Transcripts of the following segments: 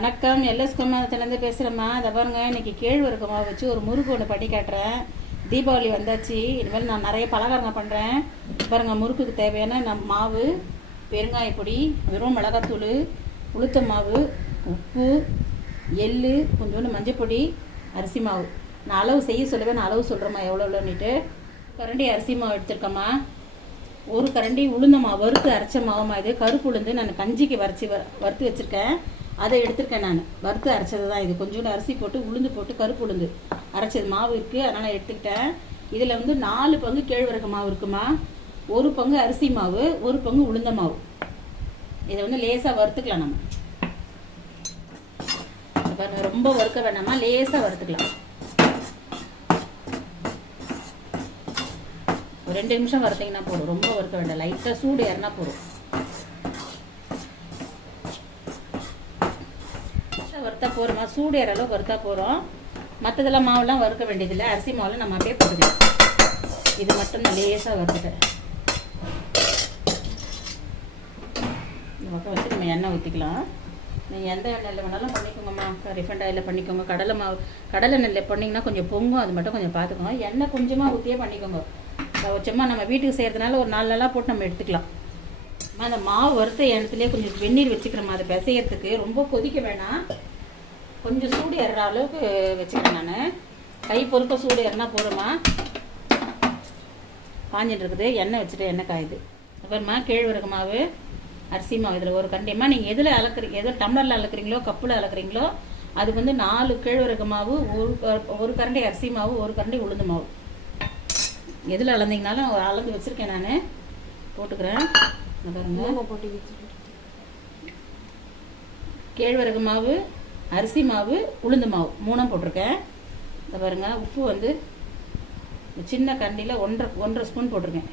வணக்கம். எல்எஸ் குமாரத்துலேருந்து பேசுகிறேம்மா அதை பாருங்க இன்னைக்கு கேழ்வரகு மாவு வச்சு ஒரு முறுக்கு ஒன்று பண்ணி காட்டுறேன். தீபாவளி வந்தாச்சு. இனிமேல் நான் நிறைய பலகாரங்க பண்ணுறேன் பாருங்கள் முறுக்குக்கு தேவையான நம் மாவு பெருங்காய பொடி வெறும் மிளகாத்தூள் உளுத்த மாவு உப்பு எள் கொஞ்சோண்டு மஞ்சப்பொடி அரிசி மாவு. நான் அளவு செய்ய சொல்லவே நான் அளவு சொல்கிறேம்மா எவ்வளோ எவ்வளோன்னுட்டு கரண்டி அரிசி மாவு எடுத்துருக்கேம்மா. ஒரு கரண்டி உளுந்த மாவு வறுத்து அரைச்ச மாவுமா இது. கருப்பு உளுந்து நான் கஞ்சிக்கு வரைச்சி வ வறுத்து வச்சுருக்கேன். அதை எடுத்திருக்கேன் நான். வறுத்து அரைச்சது தான் இது. கொஞ்சோண்டு அரிசி போட்டு உளுந்து போட்டு கருப்பு உளுந்து அரைச்சது. மாவு இருக்குது அதனால் எடுத்துக்கிட்டேன். இதில் வந்து நாலு பங்கு கேழ்வரகு மாவு இருக்குமா? ஒரு பங்கு அரிசி மாவு ஒரு பங்கு உளுந்த மாவு. இதை வந்து லேசாக வறுத்துக்கலாம் நம்ம. ரொம்ப வறுக்க வேணாமா? லேசாக வறுத்துக்கலாம். ஒரு ரெண்டு நிமிஷம் வறுத்தீங்கன்னா போதும். ரொம்ப வறுக்க வேண்டாம். லைட்டாக சூடு ஏறினா போதும். வறுத்தா போகிறோமா சூடு ஏற அளவுக்கு வறுத்தா போகிறோம் மற்றதெல்லாம் மாவுலாம் வறுக்க வேண்டியதில்லை. அரிசி மாவில் நம்ம அப்படியே போட்டுக்கலாம். இது மட்டும் நான் லேசாக வறுத்துட்டேன். இந்த பக்கம் வச்சு நம்ம எண்ணெய் ஊற்றிக்கலாம் நீங்கள் எந்த எண்ணெயில் வேணாலும் பண்ணிக்கோங்கம்மா. ரிஃபைண்ட் ஆயிலில் பண்ணிக்கோங்க. கடலை மாவு கடலை எண்ணெயில் பண்ணிங்கன்னா கொஞ்சம் பொங்கும். அது மட்டும் கொஞ்சம் பார்த்துக்கோங்க. எண்ணெய் கொஞ்சமாக ஊற்றியே பண்ணிக்கோங்க. சும்மா நம்ம வீட்டுக்கு செய்கிறதுனால ஒரு நாலு நாளாக போட்டு நம்ம எடுத்துக்கலாம். அம்மா, அந்த மாவு வறுத்த இடத்துலேயே கொஞ்சம் வெந்நீர் வச்சுக்கிறோம்மா அதை பிசையறதுக்கு ரொம்ப கொதிக்க வேணாம். கொஞ்சம் சூடு ஏறுற அளவுக்கு வச்சுக்கிறேன் நான். கை பொறுக்க சூடு ஏறினா போதுமா? காஞ்சிட்டு இருக்குது எண்ணெய் வச்சுட்டு எண்ணெய் காயுது. அப்புறமா கேழ்வரகு மாவு அரிசி மாவு. இதில் ஒரு கண்டியமா நீங்கள் எதில் அளக்குறீங்க எதில் டம்ளரில் அளக்குறீங்களோ கப்பில் அளக்குறீங்களோ அதுக்கு வந்து நாலு கேழ்வரகு மாவு ஒரு ஒரு கரண்டி அரிசி மாவு ஒரு கரண்டி உளுந்து மாவு. எதில் அளந்தீங்கனாலும் அளந்து வச்சுருக்கேன் நான். போட்டுக்கிறேன். பாருங்க. கேழ்வரகு மாவு அரிசி மாவு உளுந்து மாவு மூணும் போட்டிருக்கேன். இந்த பாருங்க உப்பு வந்து சின்ன கண்டியில் ஒன்றரை ஒன்றரை ஸ்பூன் போட்டிருக்கேன்.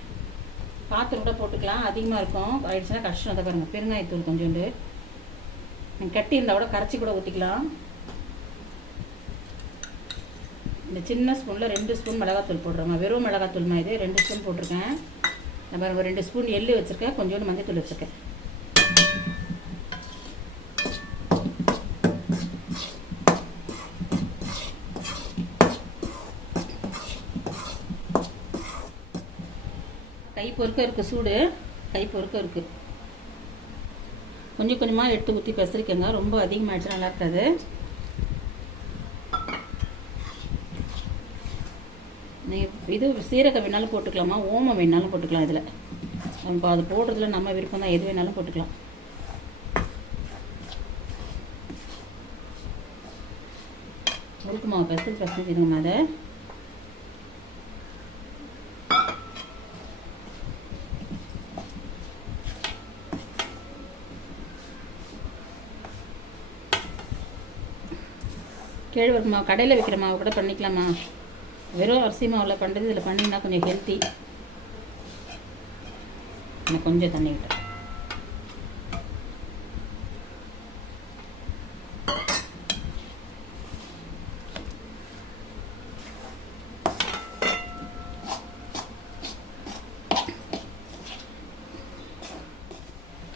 பாத்திரம் கூட போட்டுக்கலாம் அதிகமாக இருக்கும். ஆயிடுச்சுன்னா கஷ்டம். அதை பாருங்கள் பெருங்காயத்தூள் கொஞ்சோண்டு. நீங்கள் கட்டி இருந்தால் கூட கரைச்சி கூட ஊற்றிக்கலாம் இந்த சின்ன ஸ்பூனில் ரெண்டு ஸ்பூன் மிளகாத்தூள் போடுறோமா வெறும் மிளகாத்தூள்மா இது ரெண்டு ஸ்பூன் போட்டிருக்கேன். நம்ம ரெண்டு ஸ்பூன் எள்ளு வச்சுருக்கேன். கொஞ்சோண்டு மஞ்சத்தூள் வச்சுருக்கேன். கை பொறுக்க இருக்கு சூடு. கை பொறுக்க இருக்கு. கொஞ்சம் கொஞ்சமாக எடுத்து ஊற்றி பெசரிக்கங்க. ரொம்ப அதிகமாகிடுச்சு நல்லா இருக்காது. நீங்கள் இது சீரகம் வேணாலும் போட்டுக்கலாமா? ஓமம் வேணாலும் போட்டுக்கலாம் இதில். இப்போ அது போடுறதுல நம்ம விருப்பம் தான். எது வேணாலும் போட்டுக்கலாம். முறுக்கு மாவு பெசல் பெசஞ்சிருங்கம்மா அதை கேழ்வரகு மாவு கடையில் வைக்கிற மாவு கூட பண்ணிக்கலாமா? வெறும் அரிசி மாவில் பண்ணுறது இதில் பண்ணிங்கன்னா கொஞ்சம் ஹெல்த்தி நான் கொஞ்சம் தண்ணி விட்டேன்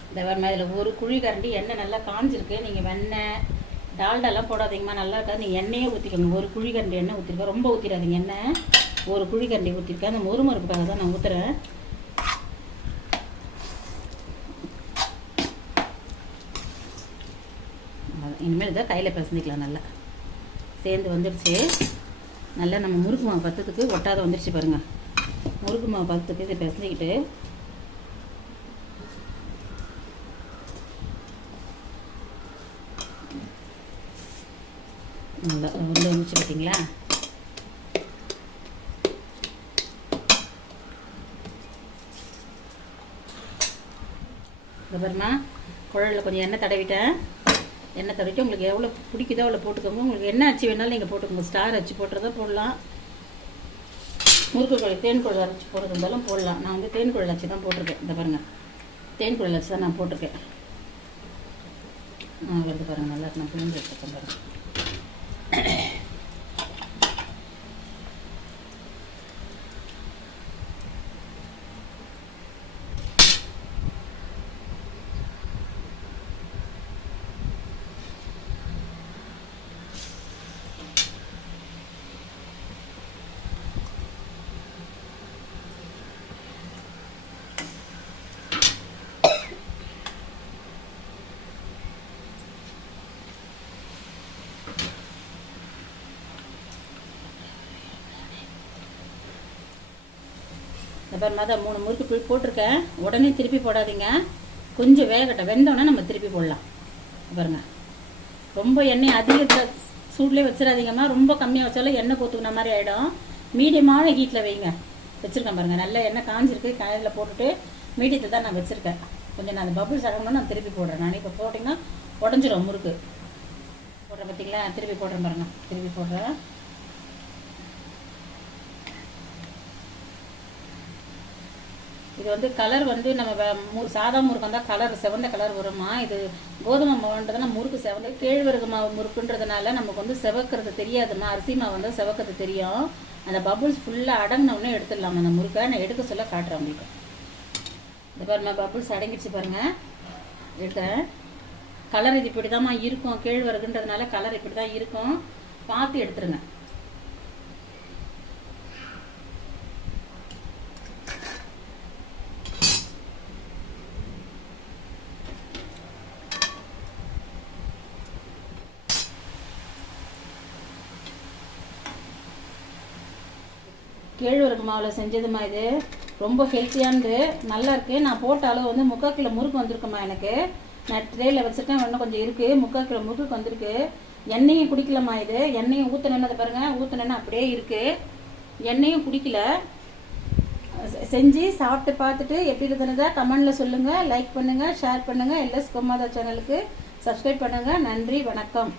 இந்த மாதிரி இதில் ஒரு குழி கரண்டி எண்ணெய் நல்லா காஞ்சிருக்கு. நீங்கள் வெண்ணெய் டால்டாலாம் போடாதீங்கம்மா நல்லா இருக்காது. நீங்கள் எண்ணெயே ஊற்றிக்கோங்க ஒரு குழிகண்டு எண்ணெய் ஊற்றிருக்கேன் ரொம்ப ஊற்றிடாதீங்க எண்ணெய். ஒரு குழிகண்டி ஊற்றிருக்கேன் அந்த மொறுமொறுப்புக்காக தான் நான் ஊற்றுறேன் இனிமேல் இதை கையில் பிசைஞ்சிக்கலாம் நல்லா. சேர்ந்து வந்துடுச்சு நல்லா நம்ம முறுக்கு மாவு பத்தத்துக்கு ஒட்டாத வந்துடுச்சு பாருங்கள் முறுக்கு மாவு பத்தத்துக்கு இதை பிசைஞ்சிக்கிட்டு நல்லா உள்ள வந்துச்சு பார்த்தீங்களா அப்புறமா குழலில் கொஞ்சம் எண்ணெய் தடவிட்டேன் எண்ணெய் தடவிட்டு உங்களுக்கு எவ்வளோ பிடிக்குதோ அவ்வளோ போட்டுக்கோங்க. உங்களுக்கு என்ன அச்சு வேணாலும் நீங்கள் போட்டுக்கோங்க. ஸ்டார் அச்சு போட்டுறதா போடலாம். முறுக்கு குழல் தேன் குழல் அரைச்சி போடுறது இருந்தாலும் போடலாம். நான் வந்து தேன் குழல் அச்சு தான் போட்டிருக்கேன். இந்த பாருங்கள் தேன் குழல் அச்சு தான் நான் போட்டிருக்கேன். ஆ வருது பாருங்கள் நல்லா நான் புரிஞ்சு வச்சுருக்கேன் பாருங்கள் Ahem. எப்படி மாதம் மூணு முறுக்கு போய் போட்டிருக்கேன். உடனே திருப்பி போடாதீங்க. கொஞ்சம் வேகட்ட வெந்தோடனே நம்ம திருப்பி போடலாம். பாருங்க. ரொம்ப எண்ணெய் அதிக சூட்லேயே வச்சிடாதீங்கம்மா. ரொம்ப கம்மியாக வச்சாலும் எண்ணெய் கொத்துக்கின மாதிரி ஆகிடும் மீடியமான ஹீட்டில் வைங்க. வச்சுருக்கேன் பாருங்கள் நல்ல எண்ணெய் காஞ்சிருக்கு. காயில் போட்டுட்டு மீடியத்தில் தான் நான் வச்சுருக்கேன். கொஞ்சம் நான் அந்த பபுள்ஸ் அடங்கணும்னு நான் திருப்பி போடுறேன். நான் இப்போ போட்டிங்கன்னா உடஞ்சிரும் முறுக்கு. போடுறேன் பார்த்தீங்களா திருப்பி போடுறேன் பாருங்க. திருப்பி போடுறேன். இது வந்து கலர் வந்து நம்ம மு- சாதா முறுக்கு வந்தால் கலர் செவந்த கலர் வருமா இது கோதுமை மாவுன்றதுனா முறுக்கு செவந்த கேழ்வரகு மாவு முறுக்குன்றதுனால நமக்கு வந்து செவக்கிறது தெரியாதுமா அரிசி மாவு வந்து செவக்கிறது தெரியும். அந்த பபுள்ஸ் ஃபுல்லாக அடங்கினவுடனே எடுத்துடலாம் அந்த முறுக்கை. நான் எடுக்க சொல்ல காட்டுறேன் உங்களுக்கு. இந்த பாருங்க பபுள்ஸ் அடங்கிடுச்சு பாருங்க. எடுத்தேன். கலர் இது இப்படி இருக்கும். கேழ்வரகுன்றதுனால கலர் இப்படி தான் இருக்கும். பார்த்து எடுத்துருங்க. கேழ்வரகு மாவில் செஞ்சதுமா இது. ரொம்ப ஹெல்த்தியானது. நல்லா இருக்குது நான் போட்ட அளவு வந்து முக்கால் கிலோ முறுக்கு வந்திருக்குமா எனக்கு. நான் ட்ரேயில் வச்சுருக்கேன். இன்னும் கொஞ்சம் இருக்குது முக்கால் கிலோ முறுக்கு வந்திருக்கு. எண்ணெயும் குடிக்கலம்மா இது. எண்ணெயும் ஊற்றினதை பாருங்கள் ஊற்றினா அப்படியே இருக்குது எண்ணெயும் குடிக்கல. செஞ்சு சாப்பிட்டு பார்த்துட்டு எப்படி இருந்ததா கமெண்டில் சொல்லுங்கள் லைக் பண்ணுங்கள் ஷேர் பண்ணுங்கள் எல்எஸ் கோமாதா சேனலுக்கு சப்ஸ்கிரைப் பண்ணுங்கள் நன்றி. வணக்கம்.